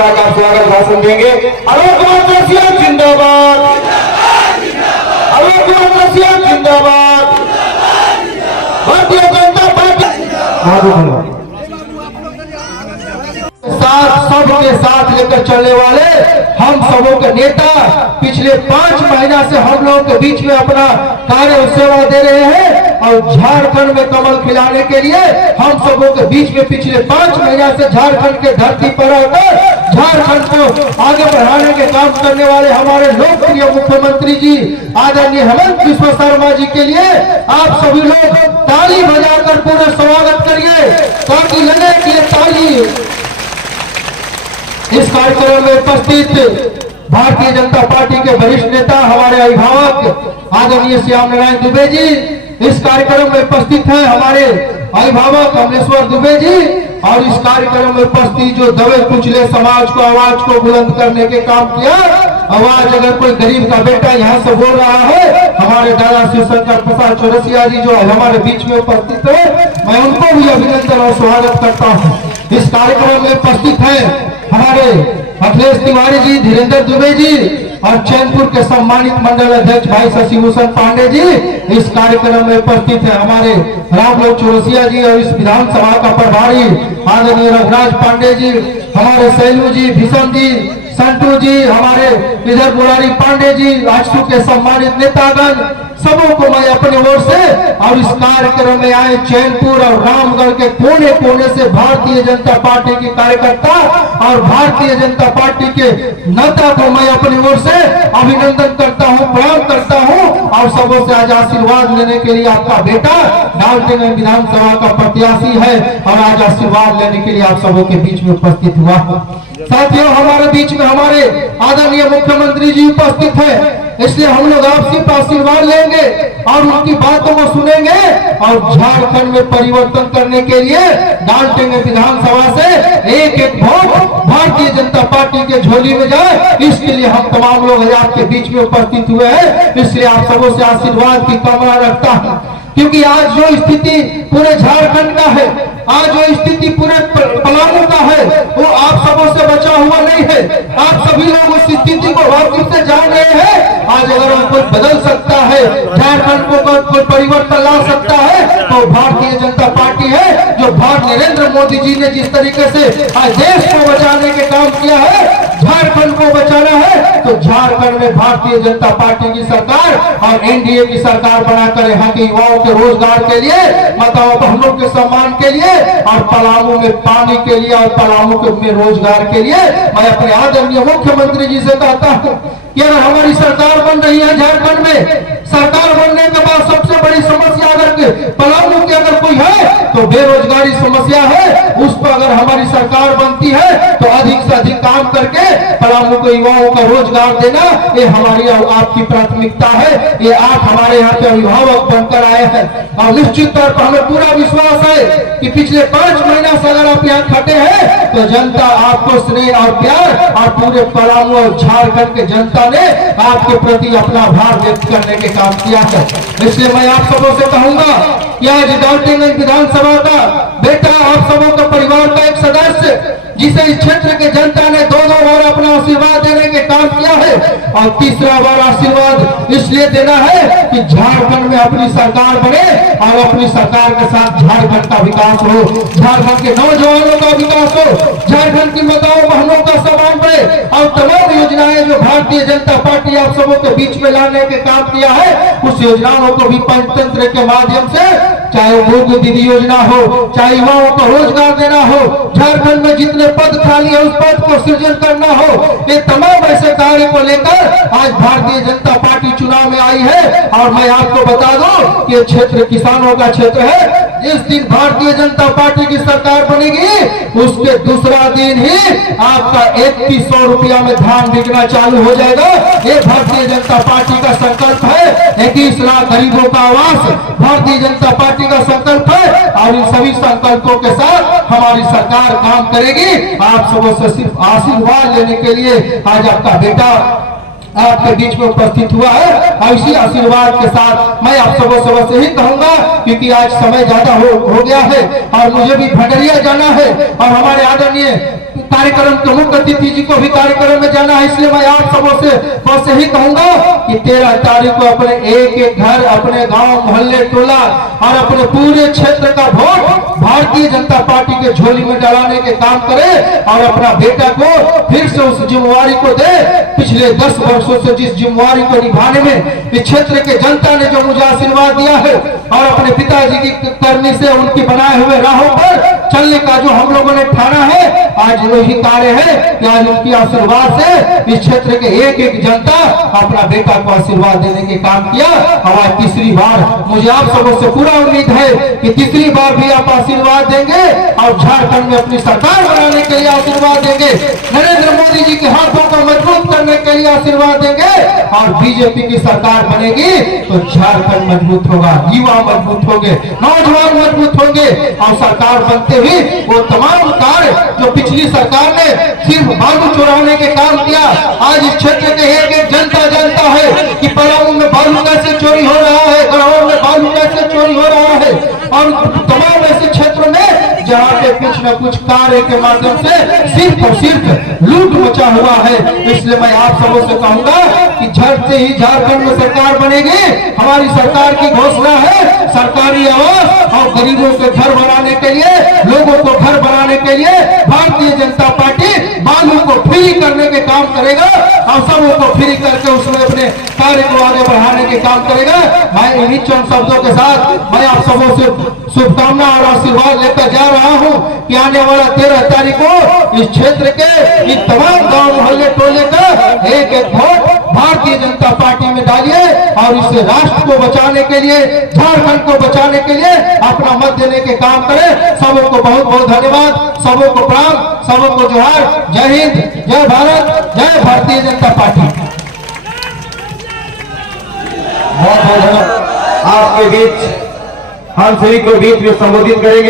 प्रकार का स्वागत भाषण देंगे। आलोक कुमार रसिया जिंदाबाद, आलोक कुमार रसिया जिंदाबाद, भारतीय जनता पार्टी सबके साथ लेकर चलने वाले हम सबों के नेता पिछले 5 महीना से हम लोगों के बीच में अपना कार्य और सेवा दे रहे हैं और झारखंड में कमल खिलाने के लिए हम सबों के बीच में पिछले 5 महीना से झारखंड के धरती पर आकर झारखंड को आगे बढ़ाने के काम करने वाले हमारे लोकप्रिय मुख्यमंत्री जी आदरणीय हेमंत बिस्वा शर्मा जी के लिए आप सभी लोग ताली बजाकर पूरा स्वागत करिए ताकि लगे कि ये ताली। इस कार्यक्रम में उपस्थित भारतीय जनता पार्टी के वरिष्ठ नेता हमारे अभिभावक आदरणीय श्याम नारायण दुबे जी, इस कार्यक्रम में उपस्थित हैं हमारे अभिभावक कमलेश्वर दुबे जी और इस कार्यक्रम में उपस्थित जो दबे कुचले समाज को आवाज को बुलंद करने के काम किया। आवाज अगर कोई गरीब का बेटा यहाँ से बोल रहा है हमारे दादा शिवशंकर प्रसाद चौरसिया जी जो हमारे बीच में उपस्थित है, मैं उनको भी अभिनंदन और स्वागत करता हूँ। इस कार्यक्रम में उपस्थित है हमारे अखिलेश तिवारी जी, धीरेन्द्र दुबे जी और चैनपुर के सम्मानित मंडल अध्यक्ष भाई शशिभूषण पांडे जी। इस कार्यक्रम में उपस्थित है हमारे रामलोक चौरसिया जी और इस विधानसभा का प्रभारी आदरणीय रघुराज पांडे जी, हमारे सैलू जी, भीषण जी, संटू जी, हमारे इधर मुरारी पांडे जी, राजसू के सम्मानित नेतागण, सबों को मैं अपनी ओर से और इस कार्यक्रम में आए चैनपुर और रामगढ़ के कोने कोने से भारतीय जनता पार्टी के कार्यकर्ता और भारतीय जनता पार्टी के नेता को मैं अपनी ओर से अभिनंदन करता हूं, प्रणाम करता हूं और सबों से आज आशीर्वाद लेने के लिए आपका बेटा डाल्टनगंज विधानसभा का प्रत्याशी है और आज आशीर्वाद लेने के लिए आप सबों के बीच में उपस्थित हुआ। साथियों, हमारे बीच में हमारे आदरणीय मुख्यमंत्री जी उपस्थित है, इसलिए हम लोग आपसे आशीर्वाद लेंगे और उनकी बातों को सुनेंगे और झारखंड में परिवर्तन करने के लिए डाल्टनगंज विधानसभा से एक वोट भारतीय जनता पार्टी के झोली में जाए, इसके लिए हम तमाम लोग आज आपके बीच में उपस्थित हुए हैं। इसलिए आप सबों से आशीर्वाद की कामना रखता हूं, क्योंकि आज जो स्थिति पूरे झारखंड का है, आज जो स्थिति पूरे पलामू का है, वो आप सबों से बचा हुआ नहीं है। आप सभी लोग उस स्थिति को वाकिफ से जान रहे हैं। आज अगर हम कुछ बदल सकता है, झारखंड को कोई परिवर्तन ला सकता है तो भारतीय जनता पार्टी है। जो नरेंद्र मोदी जी ने जिस तरीके से आज देश को बचाने के काम किया है, झारखंड को बचाना है, तो झारखंड में भारतीय जनता पार्टी की सरकार और एनडीए की सरकार बनाकर यहाँ के युवाओं के रोजगार के लिए, माताओं बहनों के सम्मान के लिए और पलामू में पानी के लिए और पलामू में रोजगार के लिए मैं अपने आदरणीय मुख्यमंत्री जी से कहता हूँ कि अगर हमारी सरकार बन रही है झारखंड में, सरकार बनने के बाद सबसे बड़ी समस्या अगर पलामू की अगर कोई है तो बेरोजगारी समस्या है। उस पर अगर हमारी सरकार बनती है तो अधिक से अधिक काम करके पलामू के युवाओं का रोजगार देना, ये हमारी और आपकी प्राथमिकता है। ये आप हमारे यहाँ के अभिभावक बनकर आए हैं और निश्चित तौर पर हमें पूरा विश्वास है कि पिछले 5 महीना से अगर आप यहाँ खटे हैं तो जनता आपको स्नेह और प्यार और पूरे पलामू और झारखंड के जनता ने आपके प्रति अपना आभार व्यक्त करने के काम किया है। इसलिए मैं आप सबों से कहूंगा कि आज डाल्टनगंज विधानसभा का बेटा, आप सबों के परिवार का एक सदस्य जिसे इस क्षेत्र के जनता ने 2 बार अपना आशीर्वाद देने के काम किया है और तीसरा बार आशीर्वाद इसलिए देना है कि झारखंड में अपनी सरकार बने और अपनी सरकार के साथ झारखंड का विकास हो, झारखंड के नौजवानों का विकास हो, झारखंड की माताओं बहनों का सम्मान बढ़े और तमाम योजनाएं जो भारतीय जनता पार्टी आप सबों के बीच में लाने के काम किया है, उस योजनाओं को भी पंचतंत्र के माध्यम से, चाहे मुफ्त दीदी योजना हो, चाहे युवाओं को रोजगार देना हो, झारखंड में जितने पद खाली है उस पद को सृजन करना हो, ये तमाम ऐसे कार्य को लेकर आज भारतीय जनता पार्टी चुनाव में आई है। और मैं आपको बता दूं कि ये क्षेत्र किसानों का क्षेत्र है। जिस दिन भारतीय जनता पार्टी की सरकार बनेगी उसके दूसरा दिन ही आपका 3100 रुपया में धान बिकना चालू हो जाएगा। ये भारतीय जनता पार्टी का संकल्प है। 21 लाख गरीबों का आवास भारतीय जनता पार्टी का संकल्प है और इन सभी संकल्पों के साथ हमारी सरकार काम करेगी। आप सबों से सिर्फ आशीर्वाद लेने के लिए आज आपका बेटा आपके बीच में उपस्थित हुआ है और इसी आशीर्वाद के साथ मैं आप सबों से बस यही कहूंगा, क्योंकि आज समय ज्यादा हो गया है और मुझे भी भंडरिया जाना है और हमारे आदरणीय कार्यक्रम के मुख्य अतिथि जी को भी कार्यक्रम में जाना है, इसलिए मैं आप सबों से बस यही कहूंगा कि 13 तारीख को अपने एक एक घर, अपने गांव, मोहल्ले, टोला और अपने पूरे क्षेत्र का वोट भारतीय जनता पार्टी के झोली में डालने के काम करे और अपना बेटा को फिर से उस जिम्मेवारी को दे। पिछले 10 वर्षों से जिस जिम्मेवारी को निभाने में इस क्षेत्र के जनता ने जो मुझे आशीर्वाद दिया है और अपने पिताजी की करनी से उनकी बनाए हुए राहों पर चलने का जो हम लोगों ने ठाना है, आज वही कार्य है कि आज उनकी आशीर्वाद से इस क्षेत्र के एक एक जनता अपना बेटा को आशीर्वाद देने के काम किया। और आज तीसरी बार मुझे आप सबों से पूरा उम्मीद है कि तीसरी बार भी आप आशीर्वाद देंगे और झारखंड में अपनी सरकार बनाने के लिए आशीर्वाद देंगे, नरेंद्र मोदी जी के हाथों को मजबूत करने के लिए आशीर्वाद देंगे और बीजेपी की सरकार बनेगी तो झारखंड मजबूत होगा, युवा मजबूत होंगे, नौजवान मजबूत होंगे और सरकार बनते ही वो तमाम कार्य जो पिछली सरकार ने सिर्फ बालू चुराने के काम किया, आज इस क्षेत्र के एक एक जनता जानता है कि पलामू में बालू कैसे चोरी हो रहा है, गढ़वाल में बालू कैसे चोरी हो रहा है और तमाम ऐसे क्षेत्रों में जहाँ पे कुछ न कुछ कार्य के माध्यम से सिर्फ और सिर्फ लूट मचा हुआ है। इसलिए मैं आप सबों से कहूंगा कि झट से ही झारखंड में सरकार बनेगी। हमारी सरकार की घोषणा है सरकारी आवास और गरीबों के घर बनाने के लिए, लोगों को घर बनाने के लिए भारतीय जनता पार्टी बालू को फ्री करने के काम करेगा और सबों को फ्री करके उसमें अपने कार्य को आगे बढ़ाने के काम करेगा। मैं इन्हीं चंद शब्दों के साथ मैं आप सबों से शुभकामना और आशीर्वाद लेकर जा रहा हूं कि आने वाला 13 तारीख को इस क्षेत्र के इन तमाम गांव, मोहल्ले, टोले का एक एक वोट भारतीय जनता पार्टी में डालिए और इसे राष्ट्र को बचाने के लिए, झारखंड को बचाने के लिए अपना मत देने के काम करें। सबों को बहुत बहुत धन्यवाद, सबों को प्रणाम, सबों को जोहार। जय हिंद, जय भारत, जय भारतीय जनता पार्टी। बहुत बहुत धन्यवाद। आपके बीच हम सभी को बीच में संबोधित करेंगे।